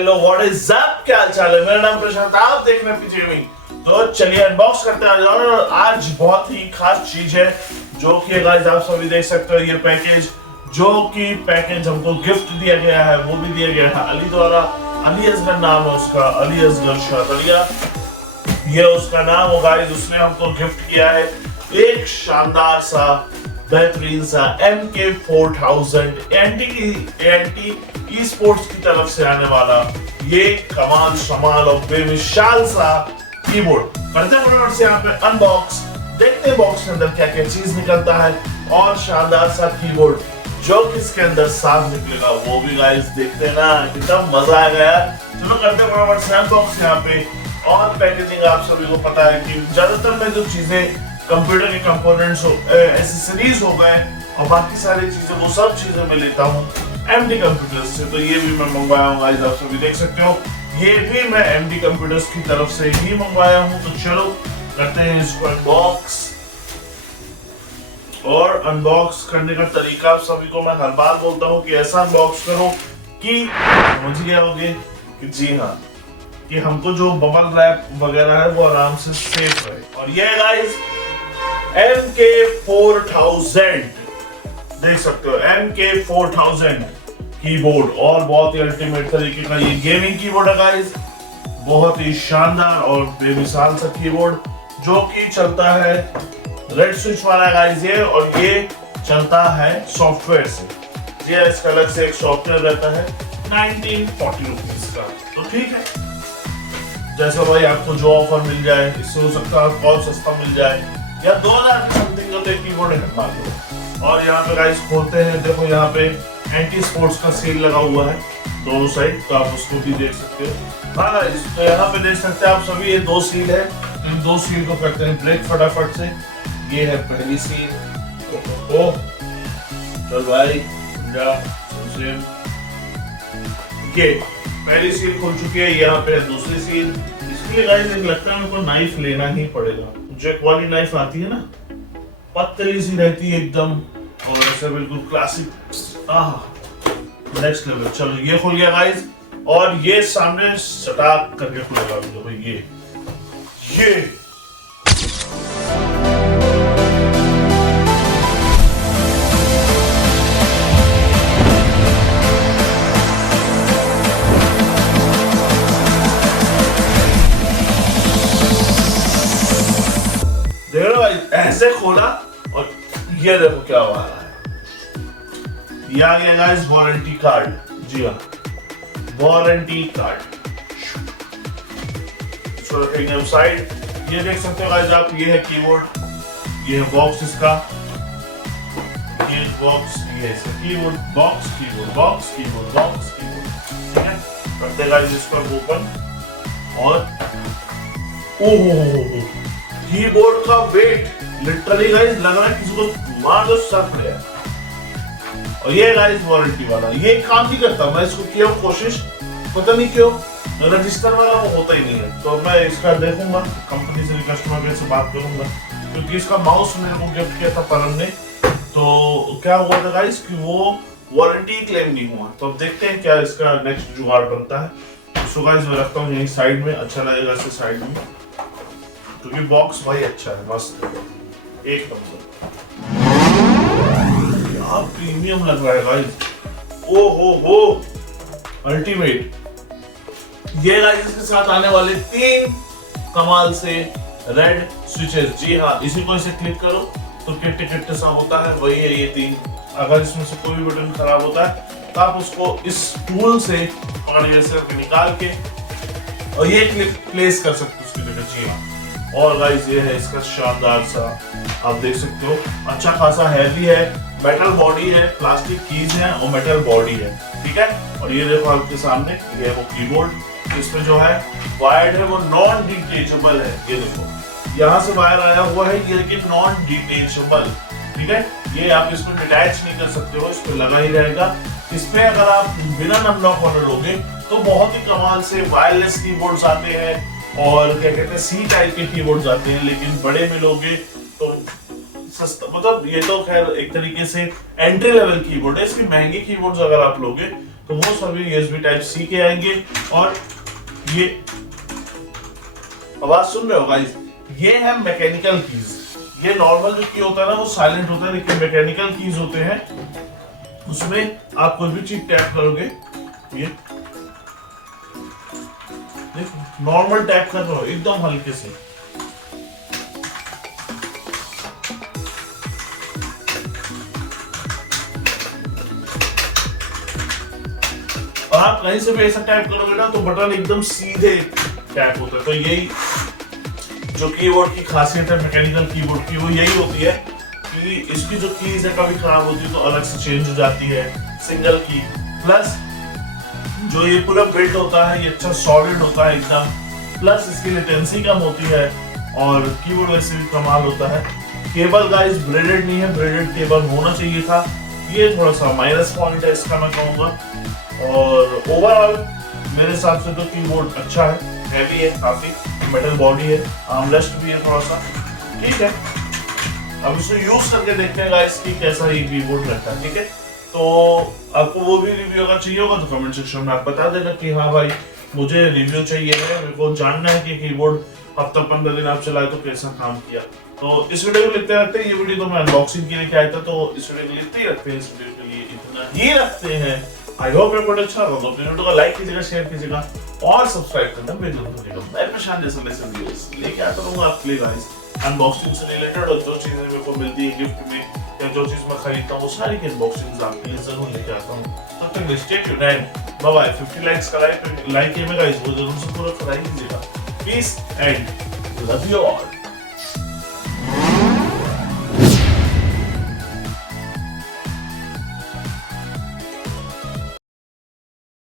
Hello what is up, क्या हाल चाल है। मेरा नाम प्रशांत, आप देख रहे हैं पीछे में। तो चलिए अनबॉक्स करते हैं और आज बहुत ही खास चीज है जो कि गाइस आप सभी देख सकते हो। ये पैकेज जो कि पैकेज हमको गिफ्ट दिया गया है, वो भी दिया गया है अली द्वारा। अली असगर नाम है उसका, अली असगर शाहतलिया ये उसका नाम होगा। उसने हमको गिफ्ट किया है एक शानदार सा बेहतरीन सा MK4000 एंटी ई स्पोर्ट्स की तरफ से आने वाला ये कमाल शमाल और बेमिसाल सा कीबोर्ड। करते हैं फटाफट से यहाँ पे अनबॉक्स, देखते हैं बॉक्स के अंदर क्या क्या चीज निकलता है। और शानदार सा कीबोर्ड जो किसके अंदर साफ निकलेगा वो भी गाइस देखते हैं ना, कितना मजा आएगा यार। चलो करते हैं फटाफट से अनबॉक्स यहाँ पे। और पैकेजिंग आप सभी को पता है कि ज्यादातर में जो चीजें कंप्यूटर के कंपोनेंट्स हो, एसेसरीज हो गए और बाकी सारी चीजें, वो सब चीजें मैं लेता हूँ MD कंप्यूटर्स से। तो ये भी मैं मंगवाया हूँ गाइस, आप सभी देख सकते हो। ये भी मैं MD कंप्यूटर्स की तरफ से ही मंगवाया हूँ। तो चलो करते हैं इसको अनबॉक्स। और अनबॉक्स करने का तरीका आप सभी को मैं हर बार बोलता हूँ कि ऐसा अनबॉक्स करो कि समझ गए होगे कि जी हाँ, कि हमको जो बबल रैप वगैरह है वो आराम से सेफ रहे। और ये गाइस MK4000 देख सकते हो, MK4000 कीबोर्ड और बहुत ही अल्टीमेट तरीके का ये गेमिंग कीबोर्ड है गाइस। बहुत ही शानदार और बेमिसाल सा कीबोर्ड जो कि चलता है रेड स्विच वाला गाइस ये, और ये चलता है सॉफ्टवेयर से। ये इसका अलग से एक सॉफ्टवेयर रहता है 1940 रुपीज का। तो ठीक है, जैसे भाई आपको जो ऑफर मिल जाए, इससे हो सकता है बहुत सस्ता मिल जाए या 2000 की समथिंग का तो कीबोर्ड है मान लो। और यहाँ पे गाइस खोलते हैं, देखो यहाँ पे एंटी स्पोर्ट्स का सील लगा हुआ है दोनों साइड, तो आप उसको भी देख सकते हो। हाँ गाइस, तो यहाँ पे देख सकते हैं आप सभी, ये दो सील है। तो इन दो सील को करते हैं ब्रेक फटाफट से। ये है पहली सील, ओ चल भाई जा, ये पहली सील खुल चुकी है। यहाँ पे है दूसरी सील। इसके लिए गाइस एक लगता है मेरे को नाइफ लेना ही पड़ेगा। जेक वाली नाइफ आती है ना, पतली सी रहती है एकदम, और ऐसे बिल्कुल क्लासिक, नेक्स्ट लेवल। चलो ये खुल गया गाइस, और ये सामने सटाक करके खुलेगा तो भाई ये देखो भाई, ऐसे खोला और ये देखो क्या हुआ है। ये आ गया गाइस वारंटी कार्ड। जी हाँ, वारंटी कार्ड। इसको रखेंगे हम साइड। ये देख सकते हो गाइस आप, ये है कीबोर्ड, ये है बॉक्स इसका, ये बॉक्स, ये इसका keyboard, box keyboard, box keyboard, box keyboard. ठीक है, करते गाइस इसको ओपन। और ओहो, कीबोर्ड का वेट लिटरली गाइस लग रहा है किसी को मार दो सर पे। और ये गाइस वारंटी वाला ये काम नहीं करता। मैं इसको किया कोशिश, पता नहीं क्यों रजिस्टर वाला वो होता ही नहीं है। तो मैं इसका देखूंगा, कंपनी से कस्टमर केयर से बात करूंगा, क्योंकि इसका माउस मेरे को गिफ्ट किया था परम ने। तो क्या हुआ था गाइस कि वो वारंटी क्लेम नहीं हुआ। तो अब देखते हैं क्या इसका नेक्स्ट जुगाड़ बनता है। सो गाइस मैं रखता हूँ यहीं साइड में, अच्छा लगेगा इसे साइड में, क्योंकि बॉक्स भाई अच्छा है, मस्त है, एक नंबर। क्या प्रीमियम लग रहा है गाइस, ओ अल्टीमेट। ये गाइस इसके साथ आने वाले 3 कमाल से रेड स्विचेस। जी हाँ, इसी को इसे क्लिक करो तो किट्टे किट्टे सा होता है, वही है ये 3। अगर इसमें से कोई भी बटन खराब होता है तो आप उसको इस टूल से पकड़ से निकाल के और ये क्लिप प्लेस कर सकते हो उसकी जगह। जी हाँ, और गाइस ये है इसका शानदार सा, आप देख सकते हो, अच्छा खासा हैवी है, मेटल बॉडी है, प्लास्टिक कीज है और मेटल बॉडी है। ठीक है, और ये देखो आपके सामने ये है वो कीबोर्ड। इसमें जो है वायर है वो नॉन डिटेचेबल है। ये देखो यहाँ से वायर आया हुआ है ये, लेकिन नॉन डिटेचेबल। ठीक है, ये आप इसको डिटैच नहीं कर सकते हो, इस पे लगा ही रहेगा। इसमें अगर आप बिना नम लॉक वाला लोगे तो बहुत ही कमाल से वायरलेस कीबोर्ड्स आते हैं और क्या कहते हैं सी टाइप के कीबोर्ड्स आते हैं, लेकिन बड़े में लोगे तो सस्ता, मतलब ये तो खैर एक तरीके से एंट्री लेवल कीबोर्ड है। इसकी महंगी कीबोर्ड्स अगर आप लोगे तो वो सभी USB टाइप C के आएंगे। और ये आवाज सुन रहे हो गाइस, ये है मैकेनिकल कीज। ये नॉर्मल जो की होता है ना वो साइलेंट होता है, लेकिन मैकेनिकल कीज होते हैं, उसमें आप कोई भी चीज टैप करोगे, ये नॉर्मल टैप कर रहे हो एकदम हल्के से, और आप कहीं से भी ऐसा टैप करोगे ना तो बटन एकदम सीधे टैप होता है। तो यही जो कीबोर्ड की खासियत है मैकेनिकल कीबोर्ड की, वो यही होती है कि इसकी जो कीज है कभी खराब होती है तो अलग से चेंज हो जाती है, सिंगल की। प्लस जो ये पूरा बिल्ड होता है ये अच्छा सॉलिड होता है एकदम, प्लस इसकी लेटेंसी कम होती है, और कीबोर्ड वैसे भी कमाल होता है। केबल गाइस ब्रेडेड नहीं है, ब्रेडेड केबल होना चाहिए था, ये थोड़ा सा माइनस पॉइंट है इसका मैं कहूँगा। और ओवरऑल मेरे हिसाब से तो कीबोर्ड अच्छा है, हैवी है काफी, मेटल बॉडी है, आर्मरेस्ट भी है थोड़ा सा, ठीक है। अब इसको यूज करके देखते हैं गाइस कि कैसा ये कीबोर्ड लगता है, ठीक है। तो आपको वो भी रिव्यू अगर चाहिए होगा तो कमेंट सेक्शन में आप बता देना कि हाँ भाई मुझे रिव्यू चाहिए है, मेरे को जानना है कि कीबोर्ड हफ्ता 15 दिन आप चलाए तो कैसा काम किया। तो इस वीडियो को लिखते रहते हैं, ये वीडियो तो मैं अनबॉक्सिंग के लिए क्या आया था, तो इस वीडियो को लिखते ही रखते हैं, इस वीडियो के लिए इतना ही रखते हैं। आई होप ये वीडियो अच्छा लगा, तो अपने वीडियो को लाइक कीजिएगा, शेयर कीजिएगा और सब्सक्राइब करना बिल्कुल मत भूलिएगा। मैं प्रशांत जैसे वीडियोस लेके आता रहूंगा आपके लिए गाइस, अनबॉक्सिंग से रिलेटेड, और जो चीजें मेरे को मिलती है गिफ्ट में या जो चीज मैं खरीदता हूँ वो सारी की अनबॉक्सिंग्स आपके लिए जरूर लेके आता हूँ। तब तक stay tuned and bye bye. 50 likes का लाइक है गाइस, वो जरूर से पूरा कराई कीजिएगा। Peace and love you all.